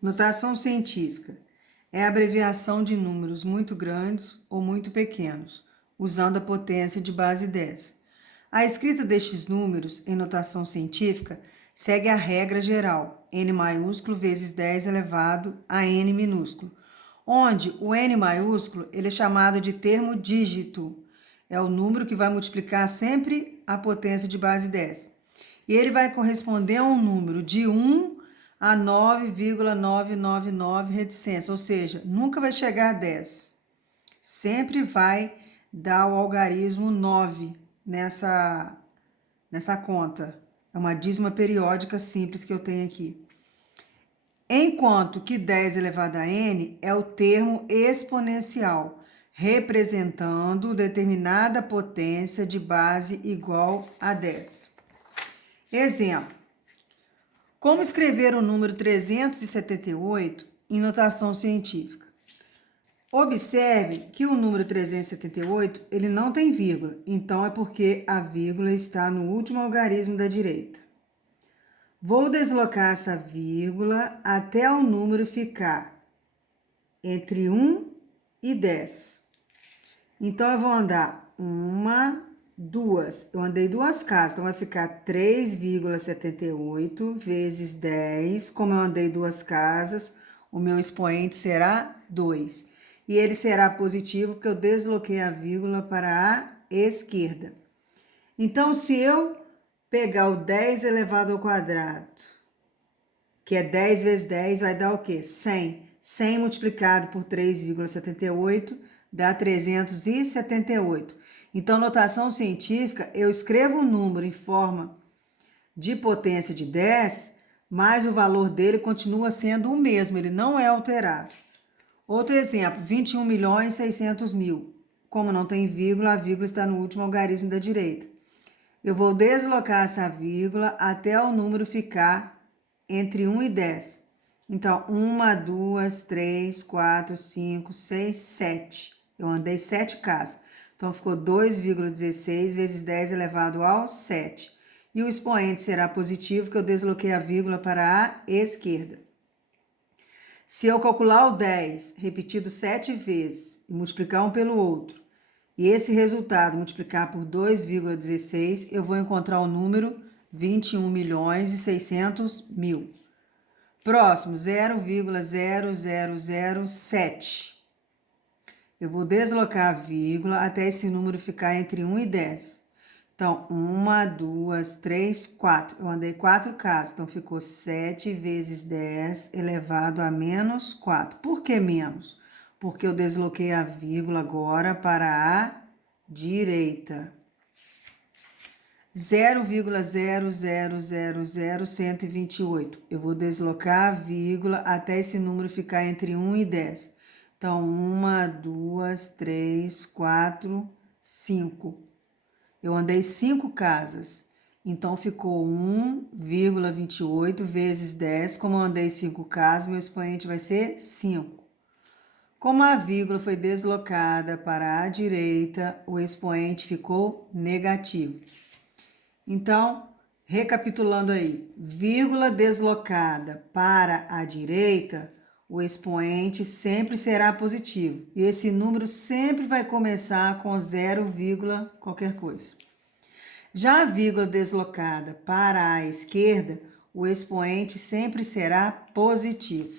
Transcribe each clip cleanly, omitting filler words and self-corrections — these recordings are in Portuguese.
Notação científica é a abreviação de números muito grandes ou muito pequenos, usando a potência de base 10. A escrita destes números em notação científica segue a regra geral, n maiúsculo vezes 10 elevado a n minúsculo, onde o n maiúsculo ele é chamado de termo dígito. É o número que vai multiplicar sempre a potência de base 10. E ele vai corresponder a um número de 1 a 9,999 reticências, ou seja, nunca vai chegar a 10. Sempre vai dar o algarismo 9 nessa conta. É uma dízima periódica simples que eu tenho aqui. Enquanto que 10 elevado a n é o termo exponencial, representando determinada potência de base igual a 10. Exemplo. Como escrever o número 378 em notação científica? Observe que o número 378 ele não tem vírgula, então é porque a vírgula está no último algarismo da direita. Vou deslocar essa vírgula até o número ficar entre 1 e 10. Então, eu vou andar 1, 2. Eu andei 2 casas, então vai ficar 3,78 vezes 10. Como eu andei 2 casas, o meu expoente será 2. E ele será positivo porque eu desloquei a vírgula para a esquerda. Então, se eu pegar o 10 elevado ao quadrado, que é 10 vezes 10, vai dar o quê? 100. 100 multiplicado por 3,78 dá 378. Então, notação científica, eu escrevo o número em forma de potência de 10, mas o valor dele continua sendo o mesmo, ele não é alterado. Outro exemplo, 21.600.000. Como não tem vírgula, a vírgula está no último algarismo da direita. Eu vou deslocar essa vírgula até o número ficar entre 1 e 10. Então, 1, 2, 3, 4, 5, 6, 7. Eu andei 7 casas. Então, ficou 2,16 vezes 10 elevado ao 7. E o expoente será positivo, porque eu desloquei a vírgula para a esquerda. Se eu calcular o 10 repetido 7 vezes e multiplicar um pelo outro, e esse resultado multiplicar por 2,16, eu vou encontrar o número 21.600.000. Próximo, 0,0007. Eu vou deslocar a vírgula até esse número ficar entre 1 e 10. Então, 1, 2, 3, 4. Eu andei 4 casas, então ficou 7 vezes 10 elevado a menos 4. Por que menos? Porque eu desloquei a vírgula agora para a direita. 0,0000128. Eu vou deslocar a vírgula até esse número ficar entre 1 e 10. Então, 1, 2, 3, 4, 5. Eu andei 5 casas. Então, ficou 1,28 vezes 10. Como eu andei 5 casas, meu expoente vai ser 5. Como a vírgula foi deslocada para a direita, o expoente ficou negativo. Então, recapitulando aí, vírgula deslocada para a direita, o expoente sempre será positivo. E esse número sempre vai começar com 0, qualquer coisa. Já a vírgula deslocada para a esquerda, o expoente sempre será positivo.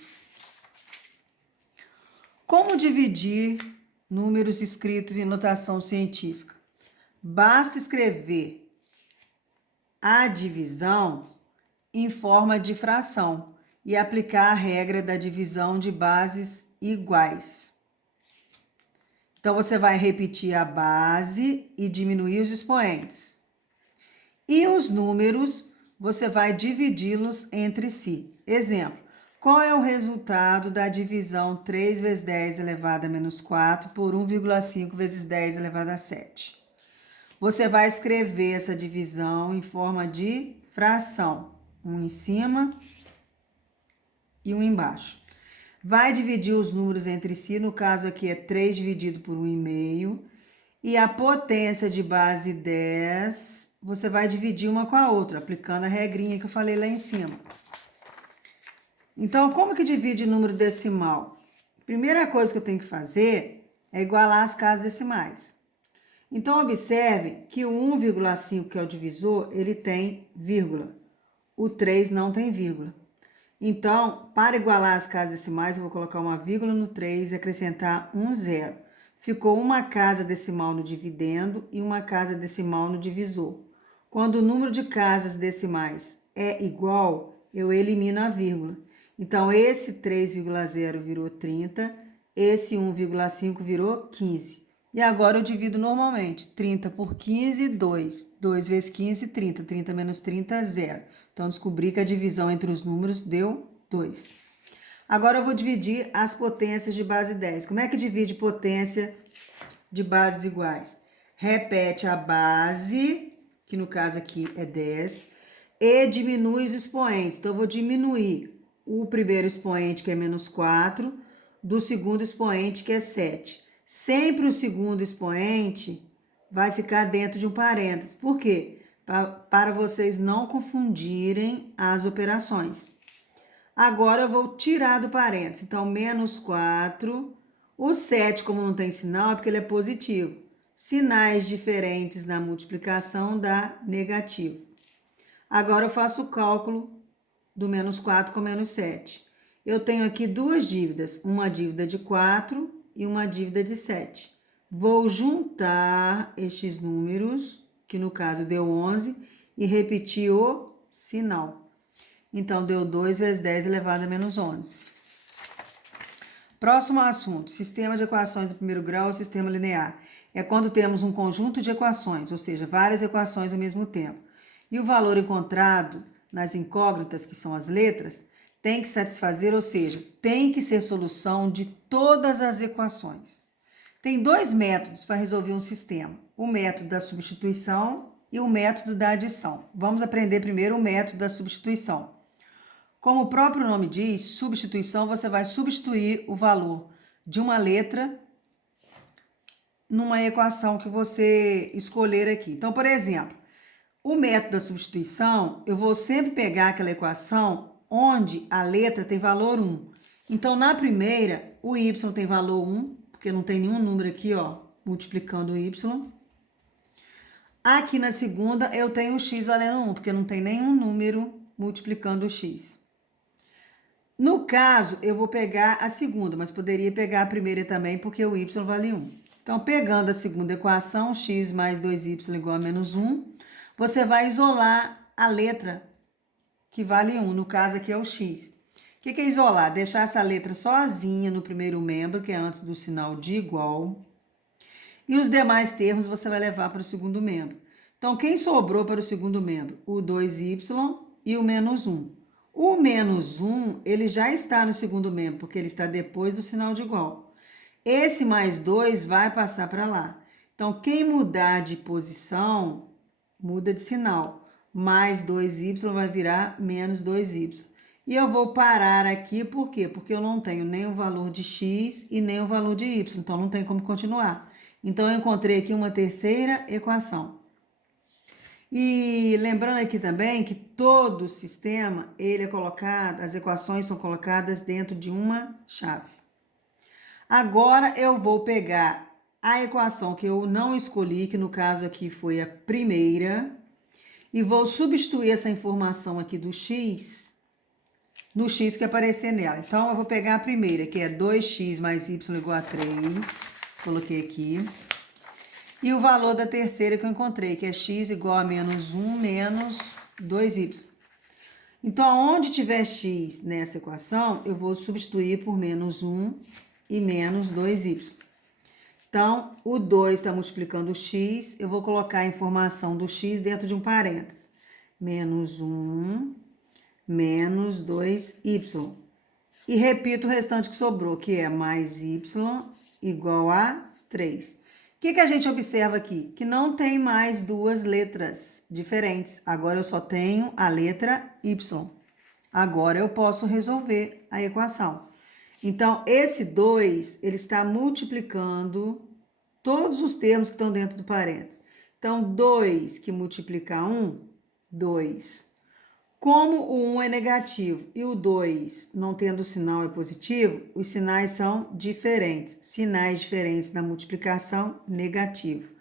Como dividir números escritos em notação científica? Basta escrever a divisão em forma de fração e aplicar a regra da divisão de bases iguais. Então, você vai repetir a base e diminuir os expoentes. E os números, você vai dividi-los entre si. Exemplo, qual é o resultado da divisão 3 vezes 10 elevado a menos 4 por 1,5 vezes 10 elevado a 7? Você vai escrever essa divisão em forma de fração. Um em cima e um embaixo. Vai dividir os números entre si, no caso aqui é 3 dividido por 1,5. E a potência de base 10, você vai dividir uma com a outra, aplicando a regrinha que eu falei lá em cima. Então, como que divide número decimal? Primeira coisa que eu tenho que fazer é igualar as casas decimais. Então, observe que o 1,5, que é o divisor, ele tem vírgula. O 3 não tem vírgula. Então, para igualar as casas decimais, eu vou colocar uma vírgula no 3 e acrescentar um zero. Ficou uma casa decimal no dividendo e uma casa decimal no divisor. Quando o número de casas decimais é igual, eu elimino a vírgula. Então, esse 3,0 virou 30, esse 1,5 virou 15. E agora eu divido normalmente. 30 por 15, 2. 2 vezes 15, 30. 30 menos 30, 0. Então, descobri que a divisão entre os números deu 2. Agora eu vou dividir as potências de base 10. Como é que divide potência de bases iguais? Repete a base, que no caso aqui é 10, e diminui os expoentes. Então, eu vou diminuir o primeiro expoente, que é menos 4, do segundo expoente, que é 7. Sempre o segundo expoente vai ficar dentro de um parênteses. Por quê? Para vocês não confundirem as operações. Agora eu vou tirar do parênteses. Então, menos 4. O 7, como não tem sinal, é porque ele é positivo. Sinais diferentes na multiplicação dá negativo. Agora eu faço o cálculo do menos 4 com menos 7. Eu tenho aqui duas dívidas, uma dívida de 4 e uma dívida de 7. Vou juntar estes números, que no caso deu 11, e repetir o sinal. Então, deu 2 vezes 10 elevado a menos 11. Próximo assunto, sistema de equações do primeiro grau ou sistema linear. É quando temos um conjunto de equações, ou seja, várias equações ao mesmo tempo. E o valor encontrado nas incógnitas, que são as letras, tem que satisfazer, ou seja, tem que ser solução de todas as equações. Tem dois métodos para resolver um sistema: o método da substituição e o método da adição. Vamos aprender primeiro o método da substituição. Como o próprio nome diz, substituição, você vai substituir o valor de uma letra numa equação que você escolher aqui. Então, por exemplo, o método da substituição, eu vou sempre pegar aquela equação onde a letra tem valor 1. Então, na primeira, o y tem valor 1, porque não tem nenhum número aqui, ó, multiplicando o y. Aqui na segunda, eu tenho o x valendo 1, porque não tem nenhum número multiplicando o x. No caso, eu vou pegar a segunda, mas poderia pegar a primeira também, porque o y vale 1. Então, pegando a segunda equação, x mais 2y igual a menos 1, você vai isolar a letra que vale 1, no caso aqui é o x. O que é isolar? Deixar essa letra sozinha no primeiro membro, que é antes do sinal de igual, e os demais termos você vai levar para o segundo membro. Então, quem sobrou para o segundo membro? O 2y e o menos 1. O menos 1, ele já está no segundo membro, porque ele está depois do sinal de igual. Esse mais 2 vai passar para lá. Então, quem mudar de posição, muda de sinal. Mais 2y vai virar menos 2y. E eu vou parar aqui, por quê? Porque eu não tenho nem o valor de x e nem o valor de y, então não tem como continuar. Então, eu encontrei aqui uma terceira equação. E lembrando aqui também que todo sistema, ele é colocado, as equações são colocadas dentro de uma chave. Agora eu vou pegar a equação que eu não escolhi, que no caso aqui foi a primeira, e vou substituir essa informação aqui do x no x que aparecer nela. Então, eu vou pegar a primeira, que é 2x mais y igual a 3, coloquei aqui. E o valor da terceira que eu encontrei, que é x igual a menos 1 menos 2y. Então, onde tiver x nessa equação, eu vou substituir por menos 1 e menos 2y. Então, o 2 está multiplicando o x, eu vou colocar a informação do x dentro de um parênteses. Menos 1 menos 2y. E repito o restante que sobrou, que é mais y igual a 3. O que a gente observa aqui? Que não tem mais duas letras diferentes. Agora eu só tenho a letra y. Agora eu posso resolver a equação. Então, esse 2, ele está multiplicando todos os termos que estão dentro do parênteses. Então, 2 que multiplica 1, 2. Como o 1 é negativo e o 2, não tendo sinal, é positivo, os sinais são diferentes. Sinais diferentes da multiplicação, negativo.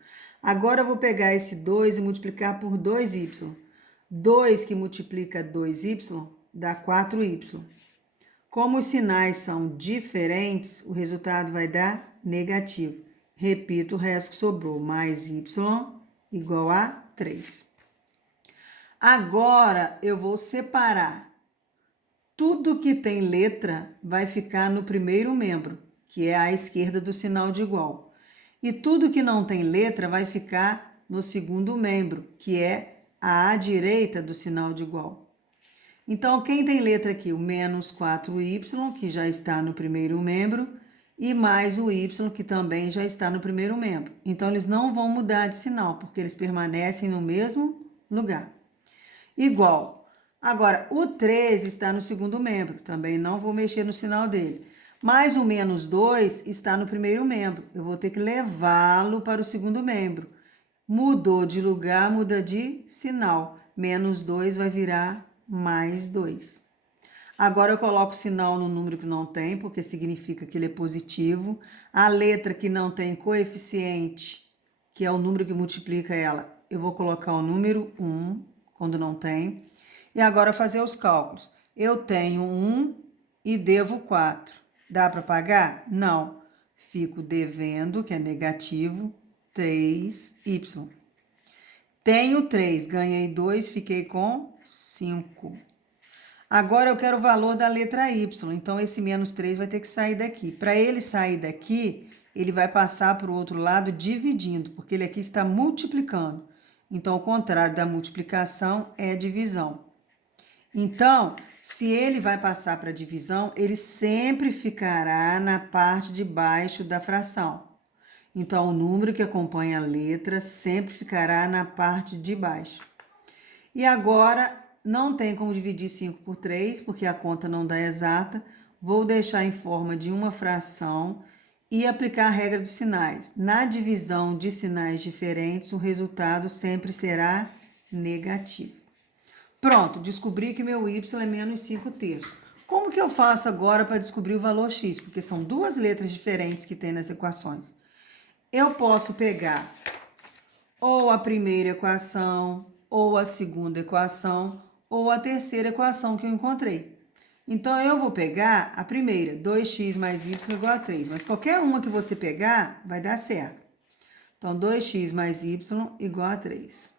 Agora eu vou pegar esse 2 e multiplicar por 2y. 2 que multiplica 2y dá 4y. Como os sinais são diferentes, o resultado vai dar negativo. Repito o resto que sobrou, mais y igual a 3. Agora eu vou separar. Tudo que tem letra vai ficar no primeiro membro, que é à esquerda do sinal de igual. E tudo que não tem letra vai ficar no segundo membro, que é à direita do sinal de igual. Então, quem tem letra aqui? O menos 4y, que já está no primeiro membro, e mais o y, que também já está no primeiro membro. Então, eles não vão mudar de sinal, porque eles permanecem no mesmo lugar. Igual. Agora, o 3 está no segundo membro, também não vou mexer no sinal dele. Mas o menos 2 está no primeiro membro, eu vou ter que levá-lo para o segundo membro. Mudou de lugar, muda de sinal. Menos 2 vai virar mais 2. Agora eu coloco o sinal no número que não tem, porque significa que ele é positivo. A letra que não tem coeficiente, que é o número que multiplica ela, eu vou colocar o número 1, quando não tem. E agora fazer os cálculos. Eu tenho 1 e devo 4. Dá para pagar? Não. Fico devendo, que é negativo, 3y. Tenho 3, ganhei 2, fiquei com 5. Agora eu quero o valor da letra y, então esse menos 3 vai ter que sair daqui. Para ele sair daqui, ele vai passar para o outro lado dividindo, porque ele aqui está multiplicando. Então, o contrário da multiplicação é divisão. Então, se ele vai passar para divisão, ele sempre ficará na parte de baixo da fração. Então, o número que acompanha a letra sempre ficará na parte de baixo. E agora, não tem como dividir 5 por 3, porque a conta não dá exata. Vou deixar em forma de uma fração e aplicar a regra dos sinais. Na divisão de sinais diferentes, o resultado sempre será negativo. Pronto, descobri que meu y é menos 5 terços. Como que eu faço agora para descobrir o valor x? Porque são duas letras diferentes que tem nas equações. Eu posso pegar ou a primeira equação, ou a segunda equação, ou a terceira equação que eu encontrei. Então, eu vou pegar a primeira, 2x mais y igual a 3. Mas qualquer uma que você pegar, vai dar certo. Então, 2x mais y igual a 3.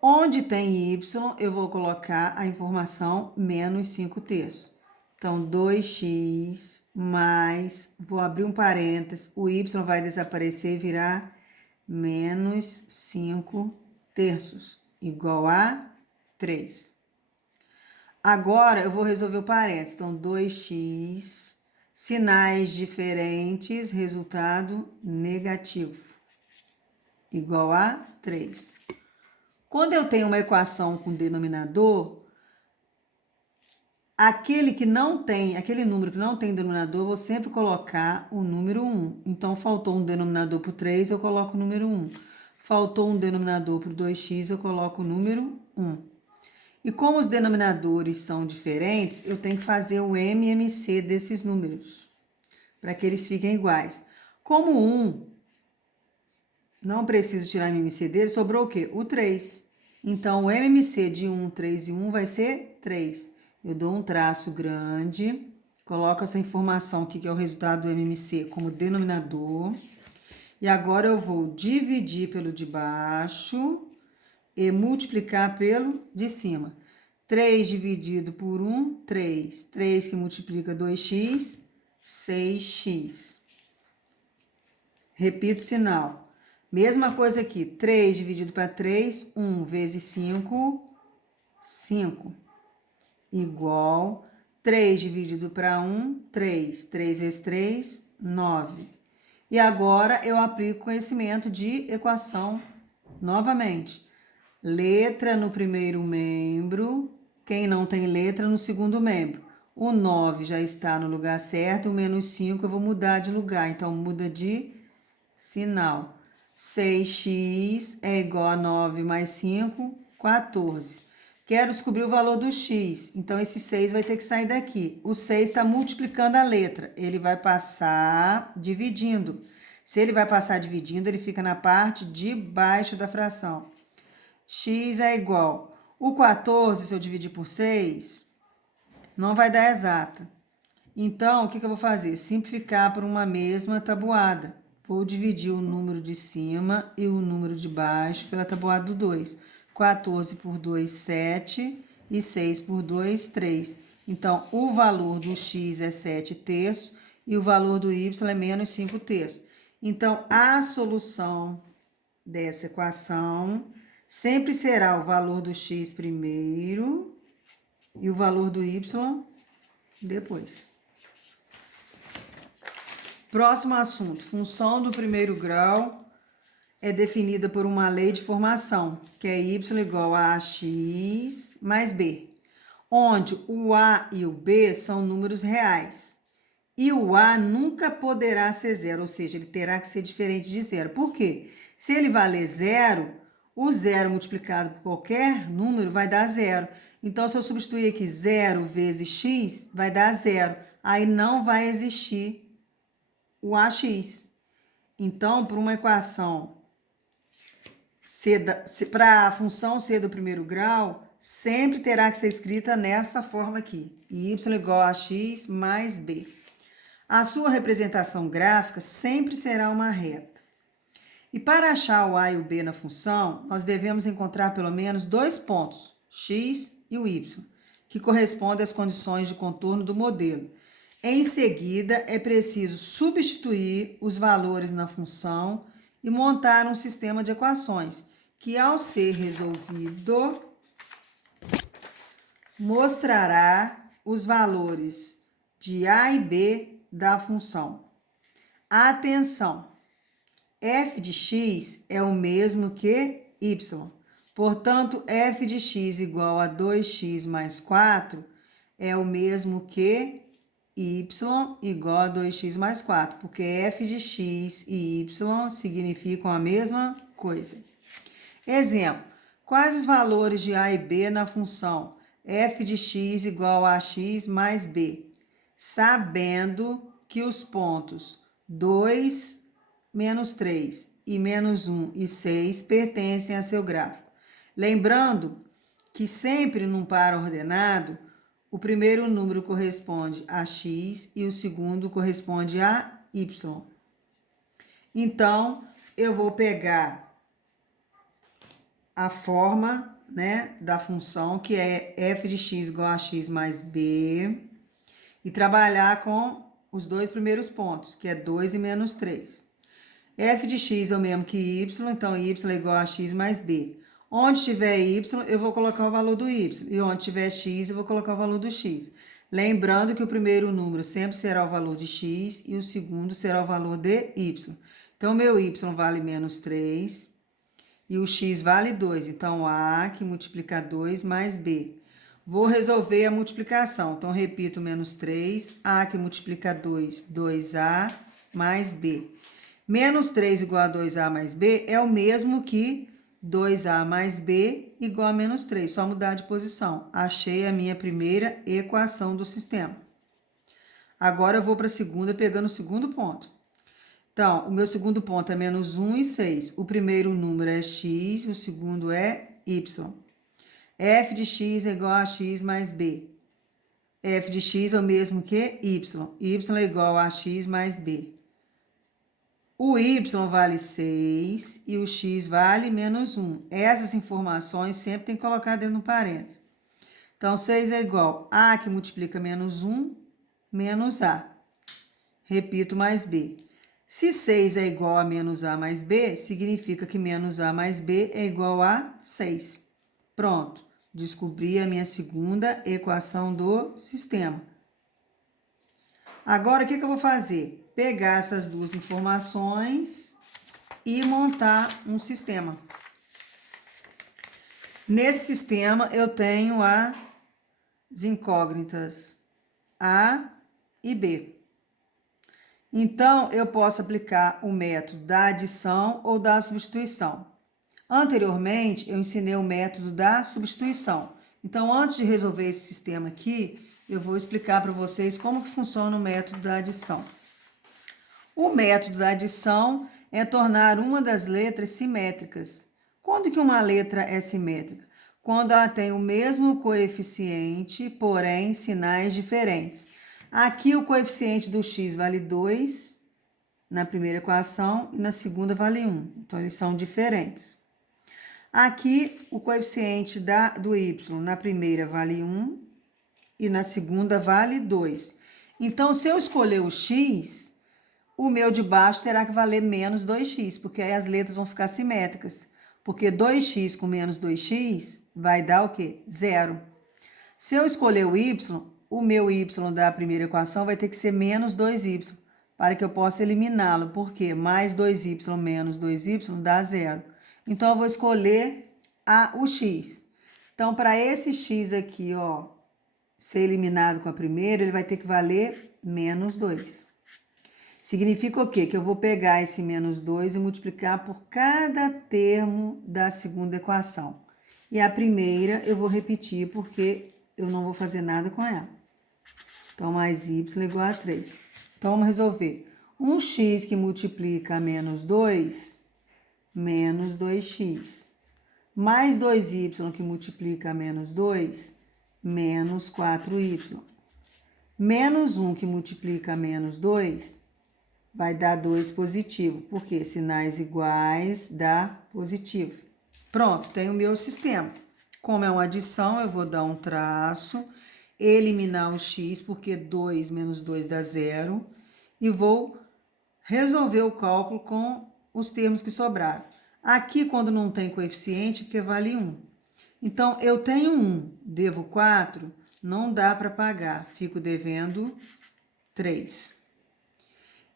Onde tem y, eu vou colocar a informação menos 5 terços. Então, 2x mais, vou abrir um parênteses, o y vai desaparecer e virar menos 5 terços, igual a 3. Agora, eu vou resolver o parênteses. Então, 2x, sinais diferentes, resultado negativo, igual a 3. Quando eu tenho uma equação com denominador, aquele número que não tem denominador, eu vou sempre colocar o número 1. Então, faltou um denominador para o 3, eu coloco o número 1. Faltou um denominador para o 2x, eu coloco o número 1. E como os denominadores são diferentes, eu tenho que fazer o MMC desses números, para que eles fiquem iguais. Como 1 não preciso tirar o MMC dele, sobrou o quê? O 3. Então, o MMC de 1, 3 e 1 vai ser 3. Eu dou um traço grande, coloco essa informação aqui, que é o resultado do MMC, como denominador. E agora eu vou dividir pelo de baixo e multiplicar pelo de cima. 3 dividido por 1, 3. 3 que multiplica 2x, 6x. Repito o sinal. Mesma coisa aqui. 3 dividido para 3, 1 vezes 5, 5. Igual 3 dividido para 1, 3. 3 vezes 3, 9. E agora eu aplico conhecimento de equação novamente. Letra no primeiro membro, quem não tem letra no segundo membro. O 9 já está no lugar certo, o menos 5 eu vou mudar de lugar, então muda de sinal. 6x é igual a 9 mais 5, 14. Quero descobrir o valor do x. Então, esse 6 vai ter que sair daqui. O 6 está multiplicando a letra. Ele vai passar dividindo. Se ele vai passar dividindo, ele fica na parte de baixo da fração. X é igual. O 14, se eu dividir por 6, não vai dar exata. Então, o que eu vou fazer? Simplificar por uma mesma tabuada. Vou dividir o número de cima e o número de baixo pela tabuada do 2. 14 por 2, 7. E 6 por 2, 3. Então, o valor do x é 7 terços e o valor do y é menos 5 terços. Então, a solução dessa equação sempre será o valor do x primeiro e o valor do y depois. Próximo assunto. Função do primeiro grau é definida por uma lei de formação, que é y igual a ax mais b, onde o a e o b são números reais. E o a nunca poderá ser zero, ou seja, ele terá que ser diferente de zero. Por quê? Se ele valer zero, o zero multiplicado por qualquer número vai dar zero. Então, se eu substituir aqui 0 vezes x, vai dar zero. Aí não vai existir o ax. Então, para uma equação para a função ser do primeiro grau, sempre terá que ser escrita nessa forma aqui. Y igual a x mais b. A sua representação gráfica sempre será uma reta. E para achar o a e o b na função, nós devemos encontrar pelo menos dois pontos, x e o y, que correspondem às condições de contorno do modelo. Em seguida, é preciso substituir os valores na função e montar um sistema de equações, que ao ser resolvido, mostrará os valores de a e b da função. Atenção! F de x é o mesmo que y. Portanto, f de x igual a 2x mais 4 é o mesmo que y igual a 2x mais 4, porque f de x e y significam a mesma coisa. Exemplo, quais os valores de a e b na função f de x igual a x mais b? Sabendo que os pontos 2, menos 3 e menos 1 e 6 pertencem a seu gráfico. Lembrando que sempre num par ordenado, o primeiro número corresponde a x e o segundo corresponde a y. Então, eu vou pegar a forma, da função, que é f de x igual a x mais b, e trabalhar com os dois primeiros pontos, que é 2 e menos 3. F de x é o mesmo que y, então y é igual a x mais b. Onde tiver y, eu vou colocar o valor do y. E onde tiver x, eu vou colocar o valor do x. Lembrando que o primeiro número sempre será o valor de x e o segundo será o valor de y. Então, meu y vale menos 3 e o x vale 2. Então, a que multiplica 2 mais b. Vou resolver a multiplicação. Então, repito, menos 3, a que multiplica 2, 2a mais b. Menos 3 igual a 2a mais b é o mesmo que 2a mais b igual a menos 3, só mudar de posição. Achei a minha primeira equação do sistema. Agora eu vou para a segunda, pegando o segundo ponto. Então, o meu segundo ponto é menos 1 e 6. O primeiro número é x, o segundo é y. F de x é igual a x mais b. F de x é o mesmo que y. Y é igual a x mais b. O y vale 6 e o x vale menos 1. Essas informações sempre tem que colocar dentro do parênteses. Então, 6 é igual a A que multiplica menos 1, menos A. Repito, mais B. Se 6 é igual a menos A mais B, significa que menos A mais B é igual a 6. Pronto, descobri a minha segunda equação do sistema. Agora, o que eu vou fazer? Pegar essas duas informações e montar um sistema. Nesse sistema, eu tenho as incógnitas A e B. Então, eu posso aplicar o método da adição ou da substituição. Anteriormente, eu ensinei o método da substituição, Então, antes de resolver esse sistema aqui, eu vou explicar para vocês como que funciona o método da adição. O método da adição é tornar uma das letras simétricas. Quando que uma letra é simétrica? Quando ela tem o mesmo coeficiente, porém sinais diferentes. Aqui o coeficiente do x vale 2 na primeira equação e na segunda vale 1. Então, eles são diferentes. Aqui, o coeficiente do y na primeira vale 1 e na segunda vale 2. Então, se eu escolher o x, o meu de baixo terá que valer menos 2x, porque aí as letras vão ficar simétricas. Porque 2x com menos 2x vai dar o quê? 0. Se eu escolher o y, o meu y da primeira equação vai ter que ser menos 2y, para que eu possa eliminá-lo. Porque mais 2y menos 2y dá 0. Então, eu vou escolher o x. Então, para esse x aqui, ó, ser eliminado com a primeira, ele vai ter que valer menos 2. Significa o quê? Que eu vou pegar esse menos 2 e multiplicar por cada termo da segunda equação. E a primeira eu vou repetir porque eu não vou fazer nada com ela. Então, mais y igual a 3. Então, vamos resolver. Um x que multiplica menos 2, menos 2x. Mais 2y que multiplica menos 2, menos 4y. Menos 1 que multiplica menos 2, vai dar 2 positivo, porque sinais iguais dá positivo. Pronto, tem o meu sistema. Como é uma adição, eu vou dar um traço, eliminar o x, porque 2 menos 2 dá 0, e vou resolver o cálculo com os termos que sobraram. Aqui, quando não tem coeficiente, porque vale 1. Então, eu tenho 1, devo 4, não dá para pagar, fico devendo 3.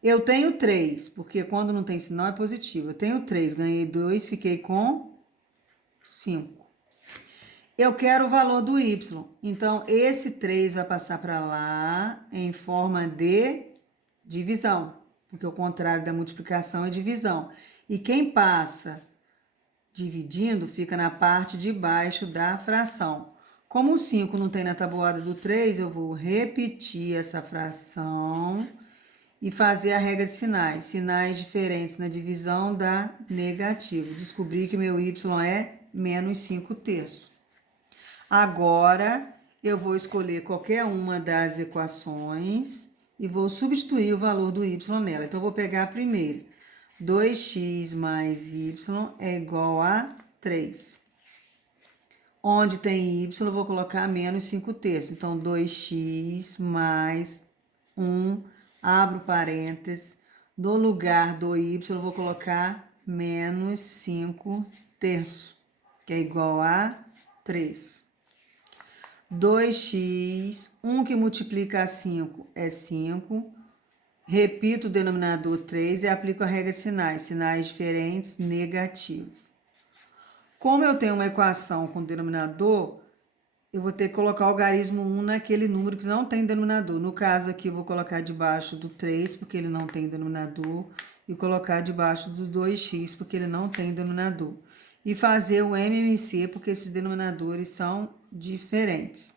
Eu tenho 3, porque quando não tem sinal é positivo. Eu tenho 3, ganhei 2, fiquei com 5. Eu quero o valor do y. Então, esse 3 vai passar para lá em forma de divisão. Porque o contrário da multiplicação é divisão. E quem passa dividindo fica na parte de baixo da fração. Como o 5 não tem na tabuada do 3, eu vou repetir essa fração e fazer a regra de sinais. Sinais diferentes na divisão dá negativo. Descobri que meu y é menos 5 terços. Agora, eu vou escolher qualquer uma das equações e vou substituir o valor do y nela. Então, eu vou pegar a primeira. 2x mais y é igual a 3. Onde tem y, eu vou colocar menos 5 terços. Então, 2x mais 1, abro parênteses, no lugar do y, eu vou colocar menos 5 terços, que é igual a 3. 2x, 1 que multiplica a 5 é 5. Repito o denominador 3 e aplico a regra de sinais. Sinais diferentes, negativo. Como eu tenho uma equação com denominador, eu vou ter que colocar o algarismo 1 naquele número que não tem denominador. No caso aqui, eu vou colocar debaixo do 3, porque ele não tem denominador, e colocar debaixo do 2x, porque ele não tem denominador. E fazer o MMC, porque esses denominadores são diferentes.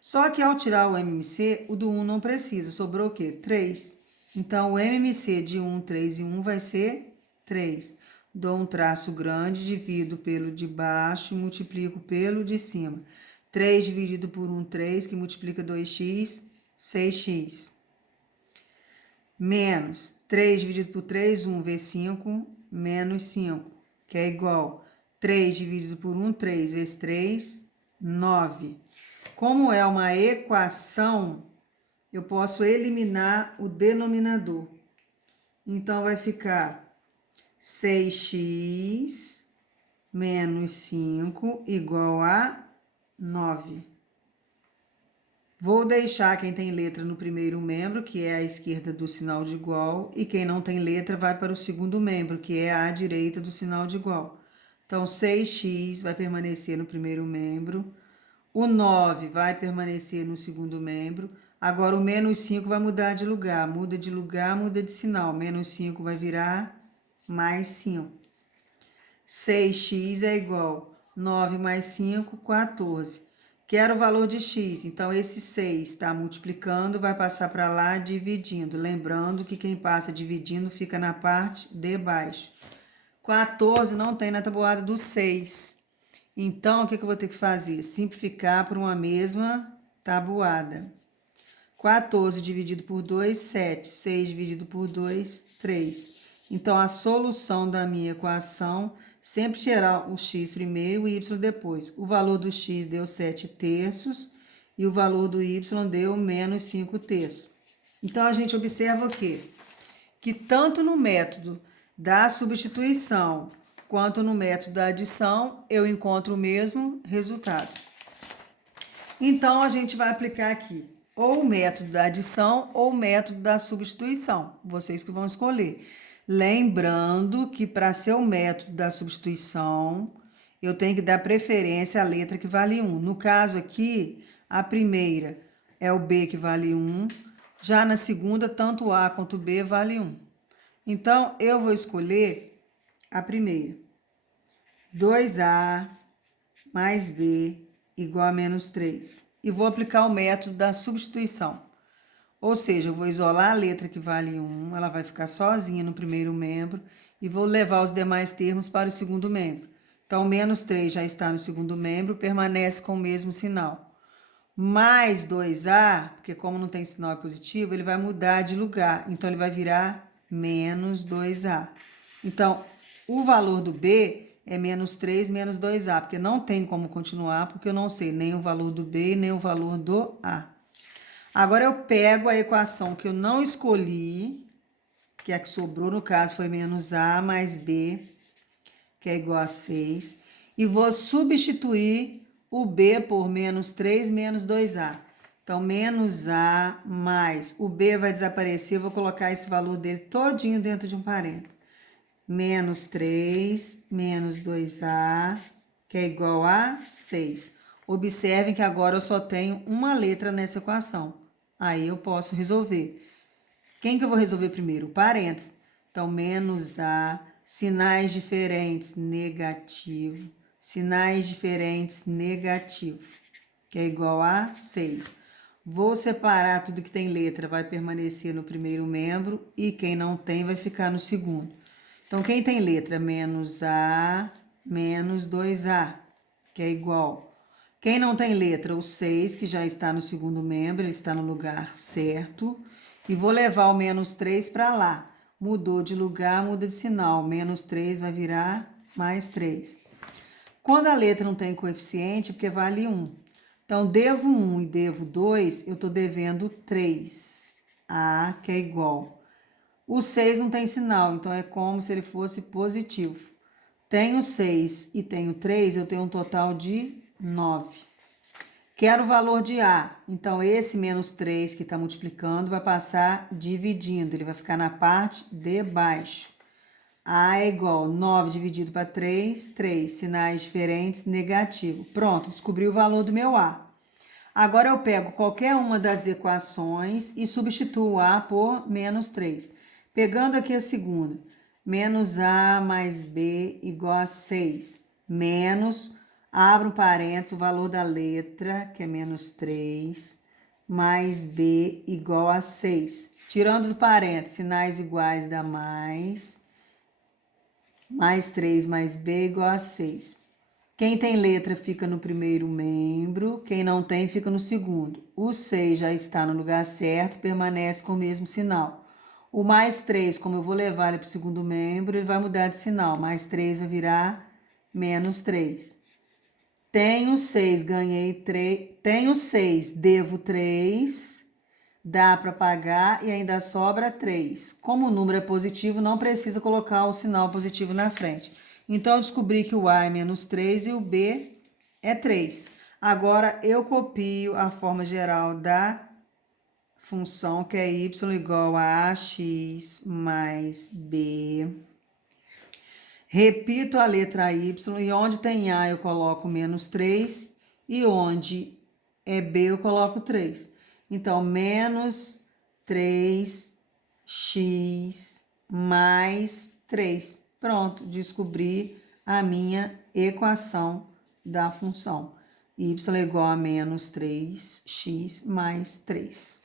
Só que ao tirar o MMC, o do 1 não precisa. Sobrou o quê? 3. Então, o MMC de 1, 3 e 1 vai ser 3. Dou um traço grande, divido pelo de baixo e multiplico pelo de cima. 3 dividido por 1, 3, que multiplica 2x, 6x. Menos 3 dividido por 3, 1 vezes 5, menos 5, que é igual 3 dividido por 1, 3 vezes 3, 9. Como é uma equação, eu posso eliminar o denominador. Então, vai ficar 6x menos 5 igual a 9. Vou deixar quem tem letra no primeiro membro, que é a esquerda do sinal de igual, e quem não tem letra vai para o segundo membro, que é a direita do sinal de igual. Então, 6x vai permanecer no primeiro membro, o 9 vai permanecer no segundo membro. Agora, o menos 5 vai mudar de lugar. Muda de lugar, muda de sinal. Menos 5 vai virar mais 5. 6x é igual 9 mais 5, 14. Quero o valor de x, então esse 6 está multiplicando, vai passar para lá dividindo. Lembrando que quem passa dividindo fica na parte de baixo. 14 não tem na tabuada do 6. Então, o que eu vou ter que fazer? Simplificar por uma mesma tabuada. 14 dividido por 2, 7. 6 dividido por 2, 3. Então, a solução da minha equação sempre será o x primeiro e o y depois. O valor do x deu 7 terços e o valor do y deu menos 5 terços. Então, a gente observa o quê? Que tanto no método da substituição quanto no método da adição, eu encontro o mesmo resultado. Então, a gente vai aplicar aqui ou o método da adição ou o método da substituição. Vocês que vão escolher. Lembrando que para ser o método da substituição, eu tenho que dar preferência à letra que vale 1. No caso aqui, a primeira é o B que vale 1. Já na segunda, tanto o A quanto o B vale 1. Então, eu vou escolher a primeira. 2A mais B igual a menos 3. E vou aplicar o método da substituição. Ou seja, eu vou isolar a letra que vale 1, ela vai ficar sozinha no primeiro membro, e vou levar os demais termos para o segundo membro. Então, menos 3 já está no segundo membro, permanece com o mesmo sinal. Mais 2A, porque como não tem sinal positivo, ele vai mudar de lugar. Então, ele vai virar menos 2A. Então, o valor do B é menos 3 menos 2A, porque não tem como continuar, porque eu não sei nem o valor do B nem o valor do A. Agora, eu pego a equação que eu não escolhi, que é a que sobrou, no caso, foi menos A mais B, que é igual a 6, e vou substituir o B por menos 3 menos 2A. Então, menos A mais o B vai desaparecer, eu vou colocar esse valor dele todinho dentro de um parênteses. Menos 3 menos 2A, que é igual a 6. Observem que agora eu só tenho uma letra nessa equação. Aí eu posso resolver. Quem que eu vou resolver primeiro? O parênteses. Então, menos A, sinais diferentes, negativo. Sinais diferentes, negativo, que é igual a 6. Vou separar tudo que tem letra, vai permanecer no primeiro membro, e quem não tem vai ficar no segundo. Então, quem tem letra? Menos A, menos 2A, que é igual. Quem não tem letra? O 6, que já está no segundo membro, ele está no lugar certo. E vou levar o menos 3 para lá. Mudou de lugar, muda de sinal. Menos 3 vai virar mais 3. Quando a letra não tem coeficiente, porque vale 1. Então, devo 1 e devo 2, eu estou devendo 3. A, que é igual. O 6 não tem sinal, então é como se ele fosse positivo. Tenho 6 e tenho 3, eu tenho um total de 9. Quero o valor de A. Então, esse menos 3 que está multiplicando vai passar dividindo. Ele vai ficar na parte de baixo. A é igual 9 dividido para 3, 3. Sinais diferentes, negativo. Pronto, descobri o valor do meu A. Agora, eu pego qualquer uma das equações e substituo A por menos 3. Pegando aqui a segunda. Menos A mais B igual a 6. Menos, abro um parênteses, o valor da letra, que é menos 3, mais B igual a 6. Tirando do parênteses, sinais iguais dá mais 3 mais B igual a 6. Quem tem letra fica no primeiro membro, quem não tem fica no segundo. O 6 já está no lugar certo, permanece com o mesmo sinal. O mais 3, como eu vou levar ele para o segundo membro, ele vai mudar de sinal. Mais 3 vai virar menos 3. Tenho 6, ganhei 3. Tenho 6, devo 3. Dá para pagar e ainda sobra 3. Como o número é positivo, não precisa colocar o sinal positivo na frente. Então, eu descobri que o A é menos 3 e o B é 3. Agora, eu copio a forma geral da função, que é y igual a ax mais b. Repito a letra y, e onde tem A eu coloco menos 3, e onde é B eu coloco 3. Então, menos 3x mais 3. Pronto, descobri a minha equação da função y igual a menos 3x mais 3.